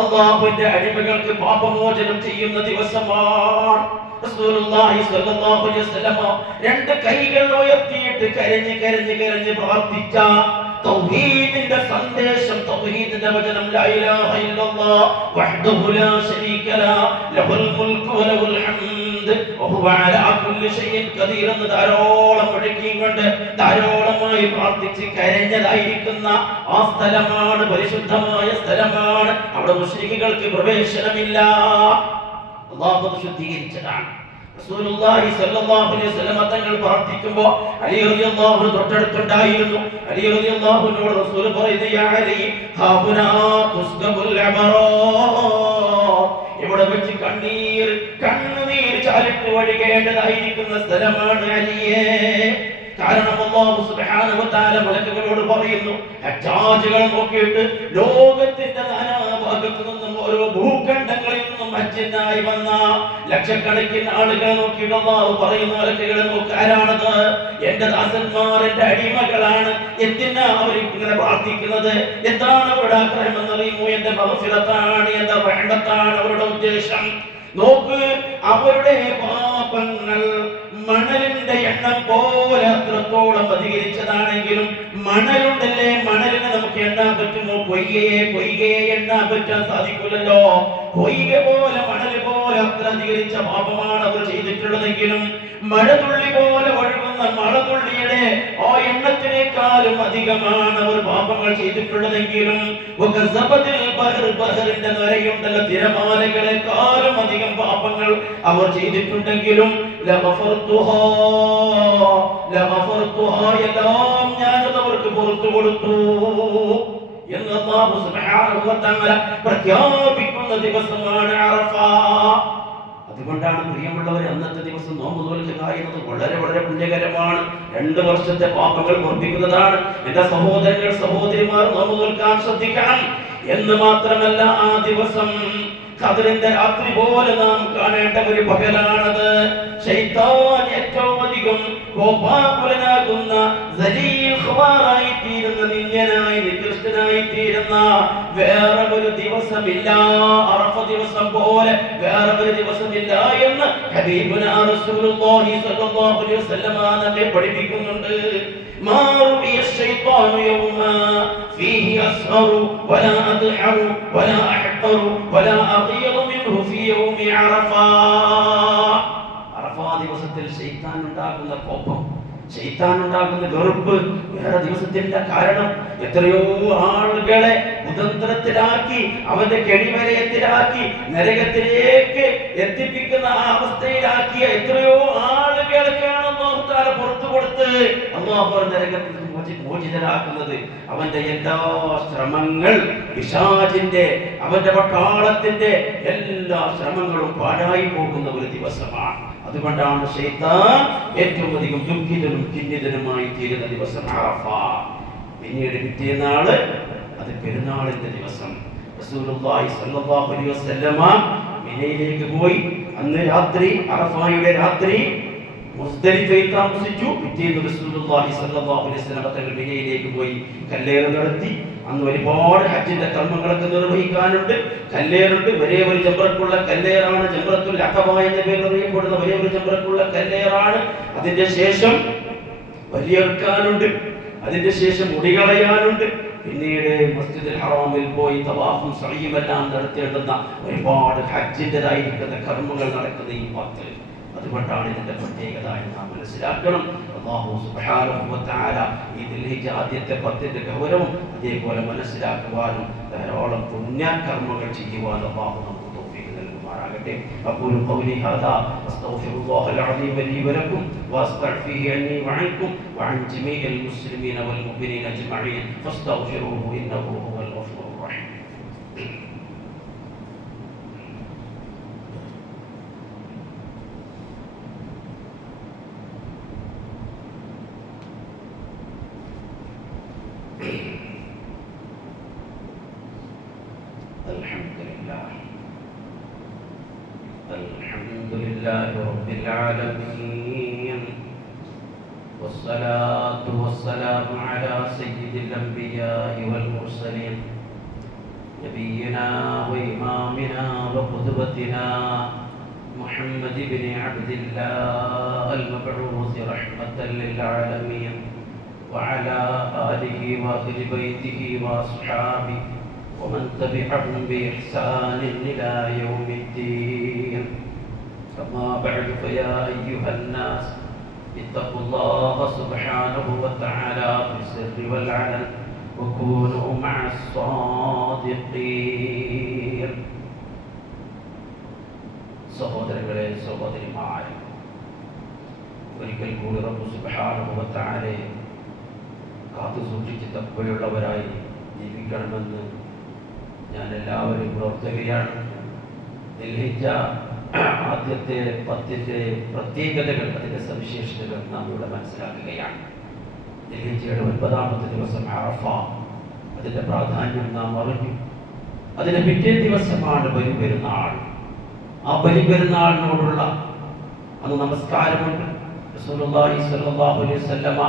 അല്ലാഹുവിന്റെ അടിമകൾക്ക് പാപമോചനം ചെയ്യുന്ന ദിവസമാണ്. റസൂലുള്ളാഹി സ്വല്ലല്ലാഹു അലൈഹി വസല്ലം രണ്ട് കൈകൾ ഉയർത്തിയിട്ട് കരഞ്ഞ് പ്രാർത്ഥിച്ച തൗഹീദിന്റെ സന്ദേശം, തൗഹീദിന്റെ വചനം, ലാ ഇലാഹ ഇല്ലല്ലാഹ് വഹ്ദഹു ലാ ശരീക ലഹു ലഹുൽ മുൽക്കു വലഹുൽ ഹംദ് വഹുവ അലാ കുല്ലി ഷൈഇൻ ഖദീർ എന്ന് ധാരാളം മുഴക്കിക്കൊണ്ട് ധാരാളമായി പ്രാർത്ഥിച്ച് കരഞ്ഞതായിരിക്കുന്ന ആ സ്ഥലമാണ്, പരിശുദ്ധമായ സ്ഥലമാണ്. അവിടെ മുശ്രിക്കുകൾക്ക് പ്രവേശനമില്ല. അല്ലാഹു ശുദ്ധീകരിച്ചതാണ്. റസൂലുള്ളാഹി സ്വല്ലല്ലാഹു അലൈഹി വസല്ലം തങ്ങൾ പ്രാർത്ഥിക്കുമ്പോൾ അലി റളിയല്ലാഹു അൻഹു തൊട്ടടുത്തുണ്ടായിരുന്നു. അലി റളിയല്ലാഹു അൻഹുവോട് റസൂൽ പറയുന്നു, യാ അലി ഹാബുനാ തുസ്കബുൽ അബറാ. ഇവിടെ വെച്ച് കണ്ണുനീർ ചാലിട്ട് ഒഴുകേണ്ടതായിരിക്കുന്ന സ്ഥലമാണ് അലിയേ. കാരണം അല്ലാഹു സുബ്ഹാനഹു വ തആല മലക്കുകളോട് പറയുന്നു, ഹജ്ജാജുകളെ നോക്കിയിട്ട് ലോകത്തിന്റെ നാനാഭാഗത്തു നിന്നും ഓരോ ഭൂഖണ്ഡങ്ങളിൽ നിന്നും ഹജ്ജിനായി വന്ന ലക്ഷക്കണക്കിന് ആളുകളെ നോക്കിയിട്ട് അല്ലാഹു പറയുന്നു, മലക്കുകളെ നോക്ക്, ആരാണത്? എന്റെ ദാസന്മാർ, എന്റെ അടിമകളാണ്. എന്തിനാ അവർ ഇങ്ങനെ പ്രാർത്ഥിക്കുന്നത്? എന്താണ് അവരുടെ ആഗ്രഹം എന്നറിയുമോ? എന്റെ മഗ്ഫിറത്താണ്, എന്റെ റഹ്മത്താണ് അവരുടെ ഉദ്ദേശം. നോക്ക്, അവരുടെ പാപങ്ങൾ മണലിന്റെ എണ്ണം പോലെ അത്രത്തോളം അധികരിച്ചതാണെങ്കിലും മണലുണ്ടല്ലേ, മണലിനെ നമുക്ക് എണ്ണാൻ പറ്റുമോ? പൊയ്കയെ എണ്ണാൻ പറ്റാൻ സാധിക്കില്ലല്ലോ. പൊയ്ക പോലെ, മണൽ പോലെ അത്ര അധികരിച്ച പാപമാണ് അവർ ചെയ്തിട്ടുള്ളതെങ്കിലും മഴതുള്ളി പോലെ ഒഴുകുന്ന മഴതുള്ളിയുടെ ആ എണ്ണത്തിനേക്കാളും അധികമാണ് അവർ പാപങ്ങൾ ചെയ്തിട്ടുള്ളതെങ്കിലും ബഹറിന്റെ നരയുണ്ടല്ലോ, തിരമാലകളെക്കാളും അധികം പാപങ്ങൾ അവർ ചെയ്തിട്ടുണ്ടെങ്കിലും എല്ലാം ഞാനത് അവർക്ക് പുറത്തു കൊടുത്തു എന്ന് അല്ലാഹു സുബ്ഹാനഹു വ തആല പ്രഖ്യാപിക്കുന്ന ദിവസമാണ് അറഫ. അതുകൊണ്ടാണ് പ്രിയമുള്ളവർ അന്നത്തെ ദിവസം നോമ്പ് നോൽക്കുക എന്നത് വളരെ വളരെ പുണ്യകരമാണ്. 2 വർഷത്തെ പാപങ്ങൾ പൊറുപ്പിക്കുന്നതാണ്. എന്റെ സഹോദരന്മാർ നോമ്പ് നോൽക്കാൻ ശ്രദ്ധിക്കണം എന്ന് മാത്രമല്ല, ആ ദിവസം ഖദറിന്റെ രാത്രി പോലെ നാം കാണേണ്ട ഒരു പകലാണത്. ശൈത്താൻ ഏറ്റവും അധികം കോപാകുലനാകുന്ന, ഖവാറായി തീരുന്ന, നിന്യനായി നികൃഷ്ടനായി തീരുന്ന വേറെ ഒരു ദിവസമില്ല, അറഫ ദിവസം പോലെ വേറെ ഒരു ദിവസമില്ല എന്ന് ഹബീബുനാ റസൂലുള്ളാഹി സ്വല്ലല്ലാഹു അലൈഹി വസല്ലം നമ്മെ പഠിപ്പിക്കുന്നുണ്ട്. മാ റുഇയ ശൈത്താനു യൗമാ ഫീഹി അസ്ഹറു വലാ അദ്ഹറു വലാ അഹ്ഖറു വലാ അഗീറു മിൻഹു ഫീ യൗമി അറഫ. അറഫ ദിവസത്തിൽ ശൈത്താൻ ഉണ്ടാകുന്ന കോപം, ശൈത്താൻ ഉണ്ടാകുന്ന വെറുപ്പ് വേറെ ദിവസത്തില്ല. കാരണം എത്രയോ ആളുകളെ കുതന്ത്രത്തിലാക്കി, അവന്റെ കെണിവലയത്തിലാക്കി, നരകത്തിലേക്ക് എത്തിപ്പിക്കുന്ന ആ അവസ്ഥയിലാക്കിയ എത്രയോ ആളുകൾക്കാണ് അല്ലാഹു തആല പുറത്തു കൊടുത്ത് അല്ലാഹു നരകത്തിൽ മോചിതരാക്കുന്നത്. അവന്റെ എല്ലാ ശ്രമങ്ങൾ, പിശാചിന്റെ, അവന്റെ പട്ടാളത്തിന്റെ എല്ലാ ശ്രമങ്ങളും പാഴായി പോകുന്ന ഒരു ദിവസമാണ്. അതുകൊണ്ടാണ് ശൈത്താൻ ഏറ്റവും അധികം ദുഃഖിതനും ചിന്തിതനുമായി തീരുന്ന ദിവസം അറഫ. പിന്നീട് പിറ്റേന്നാള് അത് പെരുന്നാളിന്റെ ദിവസം. റസൂലുള്ളാഹി സ്വല്ലല്ലാഹു അലൈഹി വസല്ലമ മിനയിലേക്ക് പോയി. അന്ന് രാത്രി, അറഫയുടെ രാത്രി മുസ്ദലിഫയിൽ താമസിച്ചു. പിറ്റേന്ന് റസൂലുള്ളാഹി സ്വല്ലല്ലാഹു അലൈഹി വസല്ലമ തങ്ങൾ മിനയിലേക്ക് പോയി കല്ലേറ് നടത്തി. അന്ന് ഒരുപാട് ഹജ്ജിന്റെ കർമ്മങ്ങളൊക്കെ നിർവഹിക്കാനുണ്ട്. കല്ലേറുണ്ട്. ഒരേ ഒരു ജംറക്കുള്ള കല്ലേറാണ്. ജംറത്തുൽ അഖബ എന്ന പേരിൽ അറിയപ്പെടുന്ന ഒരേ ഒരു ജംറക്കുള്ള കല്ലേറാണ്. അതിന്റെ ശേഷം വലിയെറുക്കാനുണ്ട്. അതിന്റെ ശേഷം മുടികളയാനുണ്ട്. പിന്നീട് മസ്ജിദുൽ ഹറാമിൽ പോയി തവാഫും സഅയും എല്ലാം നടത്തേണ്ടുന്ന ഒരുപാട് ഹജ്ജിൻ്റെതായിരിക്കുന്ന കർമ്മങ്ങൾ നടക്കുന്ന ഈ 10. അതുകൊണ്ടാണ് ഇതിന്റെ പ്രത്യേകത എന്ന് നാം മനസ്സിലാക്കണം. അല്ലാഹു സുബ്ഹാനഹു വ തആല ഈ ദിൽഹിജ്ജ ആദ്യത്തെ 10ന്റെ ഗൗരവം അതേപോലെ മനസ്സിലാക്കുവാനും ധാരാളം പുണ്യകർമ്മങ്ങൾ ചെയ്യുവാനും അല്ലാഹു നമുക്ക് തൗഫീഖ് നൽകുമാറാകട്ടെ. അഖൂലു ഖൗലി ഹാദാ അസ്തഗ്ഫിറുല്ലാഹൽ അലീം ലി വലക്കും വഅസ്തഗ്ഫിഹി അന്നി വഅൻകും വഅൻ ജമീഇൽ മുസ്ലിമീന വൽ മുഅ്മിനീന അജ്മഈൻ ഫസ്തഗ്ഫിറൂഹു ഇന്നഹു ഹുവൽ ഗഫൂറുർ റഹീം. الحمد لله رب العالمين والصلاة والسلام على سيد الأنبياء والمرسلين نبينا وإمامنا وقدوتنا محمد بن عبد الله المبعوث رحمة للعالمين وعلى آله وأهل بيته وأصحابه ومن تبعهم بإحسان إلى يوم الدين. أما بعد فيا أيها الناس اتقوا الله سبحانه وتعالى في السر والعلن وكونوا مع الصادقين. സഹോദരങ്ങളെ, സഹോദരിമാരെ, ഒരിക്കൽ കൂടി റബ്ബ് സുബ്ഹാനഹു വ തആലയെ കാത്തു സൂക്ഷിച്ച് തഖ്വയുള്ളവരായി ജീവിക്കണമെന്ന് ഞാൻ എല്ലാവരും ഉണർത്തുകയാണ്. ദിൽഹിജ്ജ ആദ്യത്തെ 10ന്റെ പ്രത്യേകതകൾ, അതിന്റെ സവിശേഷതകൾ നാം ഇവിടെ മനസ്സിലാക്കുകയാണ്. ദിൽഹിജ്ജയുടെ 9ാമത്തെ ദിവസം അറഫ, അതിന്റെ പ്രാധാന്യം നാം അറിഞ്ഞു. അതിന്റെ പിറ്റേ ദിവസമാണ് ബലിപെരുന്നാൾ. ആ ബലിപെരുന്നാളിനോടുള്ള അന്ന് നമസ്കാരമുണ്ട്. റസൂലുള്ളാഹി സ്വല്ലല്ലാഹു അലൈഹി വസല്ലമ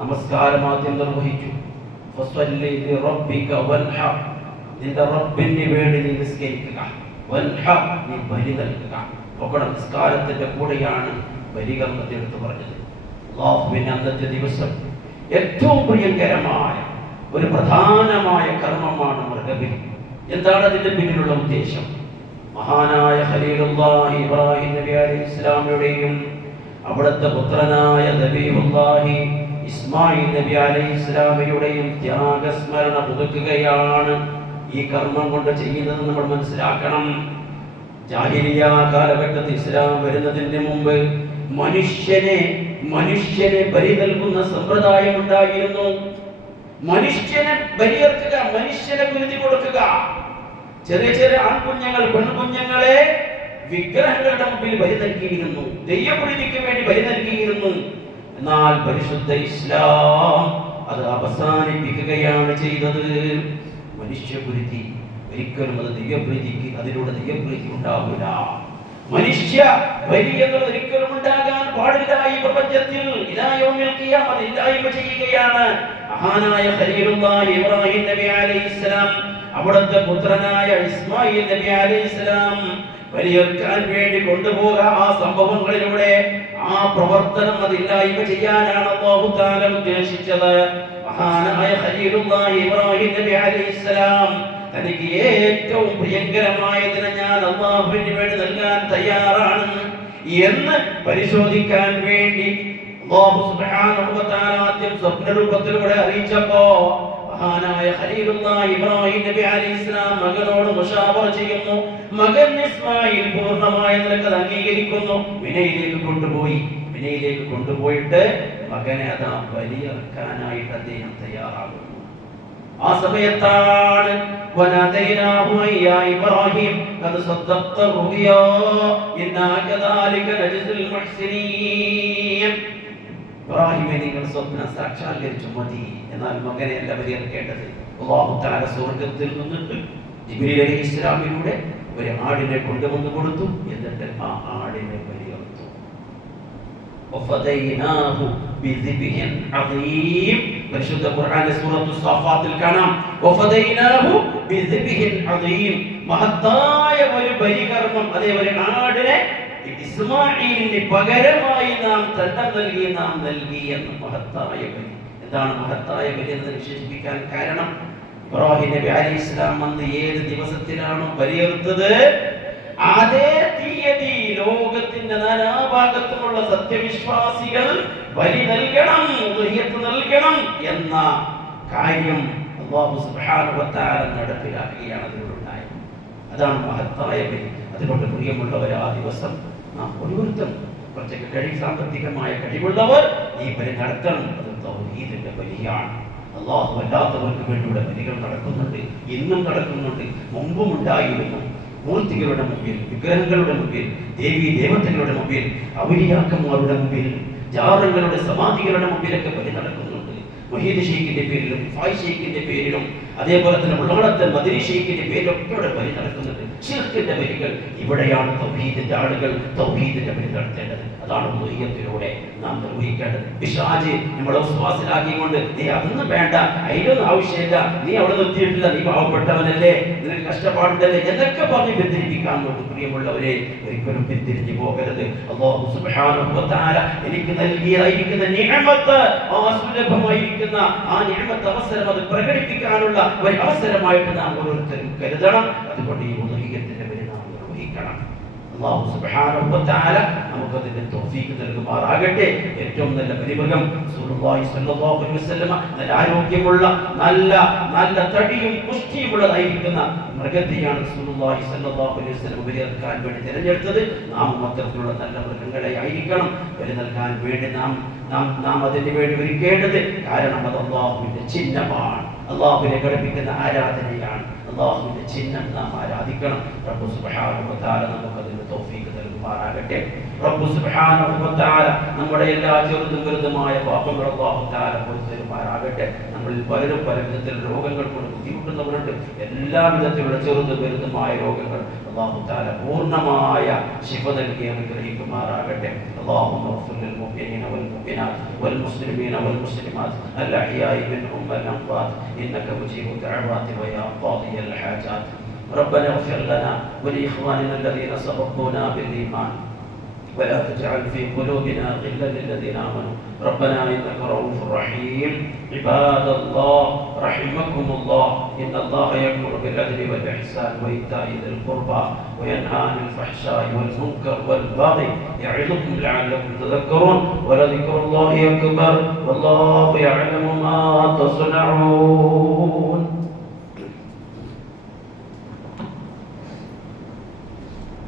നമസ്കാരം ആദ്യം നിർവഹിച്ചു. ഫസ്വല്ലി ലിറബ്ബിക വൻഹർ, നിന്റെ റബ്ബിന് വേണ്ടി നീ നിസ്കരിക്കുക. വൻഹർ, നീ ബലി നൽകുക. അപ്പോൾ നമസ്കാരത്തിന്റെ കൂടെയാണ് ബലികർമ്മത്തെ എടുത്തു പറഞ്ഞത്. അല്ലാഹുവിന്റെ അന്നത്തെ ദിവസം ഏറ്റവും പ്രിയങ്കരമായ ഒരു പ്രധാനമായ കർമ്മമാണ് മൃഗബലി. എന്താണ് അതിന്റെ പിന്നിലുള്ള ഉദ്ദേശം? മഹാനായ ഖലീലുല്ലാഹി ഇബ്രാഹിം നബി അലൈഹിസ്സലാമിന്റെയും അവിടുത്തെ പുത്രനായ നബിയുല്ലാഹി ഇസ്മായിൽ നബി അലൈഹിസ്സലാമിന്റെയും ത്യാഗസ്മരണ പുതുക്കുകയാണ് ഈ കർമ്മം കൊണ്ട് ചെയ്യുന്നത്. നമ്മൾ മനസ്സിലാക്കണം, ജാഹിലിയ്യ കാലഘട്ടത്തിൽ ഇസ്ലാം വരുന്നതിന് മുമ്പ് മനുഷ്യനെ ബലി നൽകുന്ന സമ്പ്രദായം ഉണ്ടായിരുന്നു. മനുഷ്യനെ ബലിയർക്കുക, മനുഷ്യനെ കുരുതി കൊടുക്കുക. ചെറിയ ചെറിയ ആൺകുഞ്ഞുങ്ങൾ, പെൺകുഞ്ഞുങ്ങളെ വിഗ്രഹങ്ങളുടെ മുമ്പിൽ ബലി നൽകിയിരുന്നു, ദൈവപ്രീതിക്ക് വേണ്ടി ബലി നൽകിയിരുന്നു. എന്നാൽ പരിശുദ്ധ ഇസ്ലാം അത് അവസാനിപ്പിക്കുകയാണ് ചെയ്തത്. മനുഷ്യകുരുതി, ഒരിക്കലും അത് ദിവ്യപ്രീതിക്ക് അതിലൂടെ ദിവ്യപ്രീതി ഉണ്ടാവില്ല. മനുഷ്യ ബലി എന്നത് ഒരിക്കലും ഉണ്ടാകാൻ പാടില്ല. ഈ പ്രപഞ്ചത്തിൽ ഇലാ യൗമിൽ ഖിയാമത്ത് ഇല്ലായ്മ ചെയ്യുകയാണ്. മഹാനായ ഖലീലുല്ലാഹി ഇബ്രാഹിം നബി അലൈഹിസ്സലാം അവിടുത്തെ പുത്രനായ ഇസ്മായിൽ നബി അലൈഹിസ്സലാം ബലിയെടുക്കാൻ വേണ്ടി കൊണ്ടുപോകുക. ആ സംഭവങ്ങളിലൂടെ ആ പ്രവർത്തനം അതില്ലായ്മ ചെയ്യാനാണ് അല്ലാഹു തആല ഉദ്ദേശിച്ചത്. മഹാനായ ഖലീലുല്ലാഹി ഇബ്രാഹിം നബി അലൈഹിസ്സലാം തനിക്ക് ഏറ്റവും പ്രിയങ്കരമായതിനെ ഞാൻ അല്ലാഹുവിന് വേണ്ടി നൽകാൻ തയ്യാറാണ് എന്ന് പരിശോധിക്കാൻ വേണ്ടി അല്ലാഹു സുബ്ഹാനഹു വ തആല ആദ്യം സ്വപ്നരൂപത്തിലൂടെ അറിയിച്ചപ്പോ മഹാനായ ഖലീലുല്ലാഹി ഇബ്രാഹിം നബി അലൈഹിസ്സലാം മകനോട് മുശാവറ ചെയ്യുന്നു. മകൻ ഇസ്മായിൽ പൂർണ്ണമായ നിലക്ക് അംഗീകരിക്കുന്നു. മിനയിലേക്ക് കൊണ്ടുപോയിട്ട് മകനെ അതാ ബലിയർക്കാനായിട്ട് അദ്ദേഹം തയ്യാറാകുന്നു. ആ സമയത്താണ് വനദൈനാഹു യാ ഇബ്രാഹിം ഖദ് സദ്ദഖത റുയാ ഇന്നാ കദാലിക നജ്സിൽ മുഹ്സിനീൻ. ഇബ്രാഹിമേ, നിങ്ങൾ സ്വപ്നം സാക്ഷാത്കരിച്ചു മതി, എന്നാൽ മകനെ അല്ല ബലിയർക്കേണ്ടത്. അല്ലാഹു തആല സ്വർഗ്ഗത്തിൽ നിന്നിട്ട് ജിബ്രീൽ അലൈഹിസ്സലാമിലൂടെ ഒരു ആടിനെ കൊണ്ടുവന്ന് കൊടുത്തു. എന്നിട്ട് ആ ആടിനെ ബലിയർത്തു. വഫദൈനാഹു ബിദിബ്ഹിൻ അദീം. പരിശുദ്ധ ഖുർആനിലെ സൂറത്തു സ്വാഫാത്തിൽ കാണാം വഫദൈനാഹു ബിദിബ്ഹിൻ അദീം. മഹത്തായ ഒരു ബലികർമ്മം, അതേ ഒരു ആടിനെ ഇസ്മാഈലിന് പകരമായി നാം നൽകി എന്ന്. മഹത്തായ ബലി. എന്താണ് മഹത്തായ ബലി എന്ന് വിശേഷിപ്പിക്കാൻ കാരണം? ഇബ്രാഹിം നബി അലൈഹിസ്സലാം അന്ന് ഏത് ദിവസത്തിലാണോ ബലിയെടുത്തത്, അതേ തീയതി ലോകത്തിന്റെ നാനാഭാഗത്തുമുള്ള സത്യവിശ്വാസികൾ ബലി നൽകണം, ഉദ്ഹിയത്ത് നൽകണം എന്ന കാര്യം അല്ലാഹു സുബ്ഹാനഹു വ തആല നടപ്പിലാക്കുകയാണ് അതിലൂടെയുണ്ടായത്. അതാണ് മഹത്തായ ബലി. അതുകൊണ്ട് പ്രിയമുള്ളവർ, ആ ദിവസം നാം ഓരോരുത്തരും പ്രത്യേക സാമ്പത്തികമായ കഴിവുള്ളവർ ഈ ബലി നടത്തണം. അത് തൗഹീദിന്റെ ബലിയാണ്. അല്ലാഹു അല്ലാത്തവർക്ക് വേണ്ടിയുള്ള ബലികൾ നടക്കുന്നുണ്ട്, ഇന്നും നടക്കുന്നുണ്ട്, മുമ്പും ഉണ്ടായിരുന്നു. മൂർത്തികളുടെ മുമ്പിൽ, വിഗ്രഹങ്ങളുടെ മുമ്പിൽ, ദേവീ ദേവതകളുടെ മുമ്പിൽ, ഔലിയാക്കന്മാരുടെ മുമ്പിൽ, ജാറങ്ങളുടെ സമാധികളുടെ മുമ്പിലൊക്കെ ബലി നടക്കുന്നുണ്ട്. മുഹീദ് ഷെയ്ഖിന്റെ പേരിലും ഫായ് ഷെയ്ഖിന്റെ പേരിലും അതേപോലെ തന്നെ ഉള്ളാളത്തെ മദനി ഷെയ്ഖിന്റെ പേരിലൊക്കെ ഇവിടെ ബലി നടക്കുന്നുണ്ട്. ശിർക്കിന്റെ ബലികൾ. ഇവിടെയാണ് തൗഹീദിന്റെ ആളുകൾ തൗഹീദിന്റെ ബലി നടത്തേണ്ടത്. അതാണ് ഉദ്ഹിയത്തിലൂടെ നാം നിർവഹിക്കേണ്ടത്. പിശാച് നമ്മളെ വിശ്വാസത്തിലാക്കിക്കൊണ്ട് നീ അതൊന്നും വേണ്ട, അതിനൊന്നും ആവശ്യമില്ല, നീ അവിടെ നിർത്തിയിട്ടില്ല, നീ പാവപ്പെട്ടവനല്ലേ, നിനക്ക് കഷ്ടപ്പാടുണ്ടല്ലേ എന്നൊക്കെ പറഞ്ഞ് പിന്തിരിപ്പിക്കാൻ നോക്കും. പ്രിയമുള്ളവരെ, ഒരിക്കലും പിന്തിരിഞ്ഞു പോകരുത്. അല്ലാഹു സുബ്ഹാനഹു വ തആല എനിക്ക് നൽകിയിരിക്കുന്ന നിഅമത്ത്, ആ സുലഭമായിരിക്കുന്ന ആ നിഅമത്ത് അവസരം, അത് പ്രകടിപ്പിക്കാനുള്ള ഒരു അവസരമായിട്ട് നാം ഓരോരുത്തരും കരുതണം. അതുകൊണ്ട് ഈ ഉദ്ഹിയത്തിന്റെ ബലി നാം നിർവഹിക്കണം. അല്ലാഹു സുബ്ഹാനഹു വ തആല നമുക്ക് അതിന്റെ തൗഫീഖ് നൽകുമാറാകട്ടെ. ഏറ്റവും നല്ല ബലിമൃഗം റസൂലുള്ളാഹി സ്വല്ലല്ലാഹു അലൈഹി വസല്ലമ, നല്ല ആരോഗ്യമുള്ള നല്ല തടിയും പുഷ്ടിയുമുള്ളതായിരിക്കുന്ന മൃഗത്തെയാണ് റസൂലുള്ളാഹി സ്വല്ലല്ലാഹു അലൈഹി വസല്ലമ ബലിയർക്കാൻ വേണ്ടി തിരഞ്ഞെടുത്തത്. നാം അത്തരത്തിലുള്ള നല്ല മൃഗങ്ങളെ ആയിരിക്കണം ബലി നൽകാൻ വേണ്ടി നാം അതിന് വേണ്ടി ഒരുക്കേണ്ടത്. കാരണം അത് അല്ലാഹുവിന്റെ ചിഹ്നമാണ്, അല്ലാഹുവിനെ ഘടിപ്പിക്കുന്ന ആരാധനയാണ്. അല്ലാഹുവിന്റെ ചിഹ്നം നാം ആരാധിക്കണം. റബ്ബ് സുബ്ഹാനഹു വ തആല നമുക്ക് അതിന് തൗഫീഖ് നൽകുമാറാകട്ടെ. റബ്ബ് സുബ്ഹാനഹു വ തആല നമ്മുടെ എല്ലാ ചെറുതും വലുതുമായ പാപങ്ങൾ അല്ലാഹു തആല പൊറുത്തരുമാറാകട്ടെ. നമ്മളിൽ പലരും പല വിധത്തിൽ രോഗങ്ങൾ കൊണ്ട് ബുദ്ധിമുട്ടുന്നവരുണ്ട്. എല്ലാ വിധത്തിലുള്ള ചെറുതും വലുതുമായ രോഗങ്ങൾ അല്ലാഹു തആല പൂർണ്ണമായ ശിഫ നൽകി അനുഗ്രഹിക്കുമാറാകട്ടെ. اللهم اغفر للمؤمنين والمؤمنات والمسلمين والمسلمات الأحياء منهم والأموات إنك مجيب الدعوات ويا قاضي الحاجات. ربنا اغفر لنا ولإخواننا الذين سبقونا بالإيمان ولا تجعل في قلوبنا غلا للذين آمنوا ربنا إنك رؤوف رحيم. عباد الله رحمكم الله، إن الله يأمر بالعدل والإحسان وإيتاء ذي القربى وينهى عن الفحشاء والمنكر والبغي يعظكم لعلكم تذكرون. ولذكر الله أكبر والله يعلم ما تصنعون.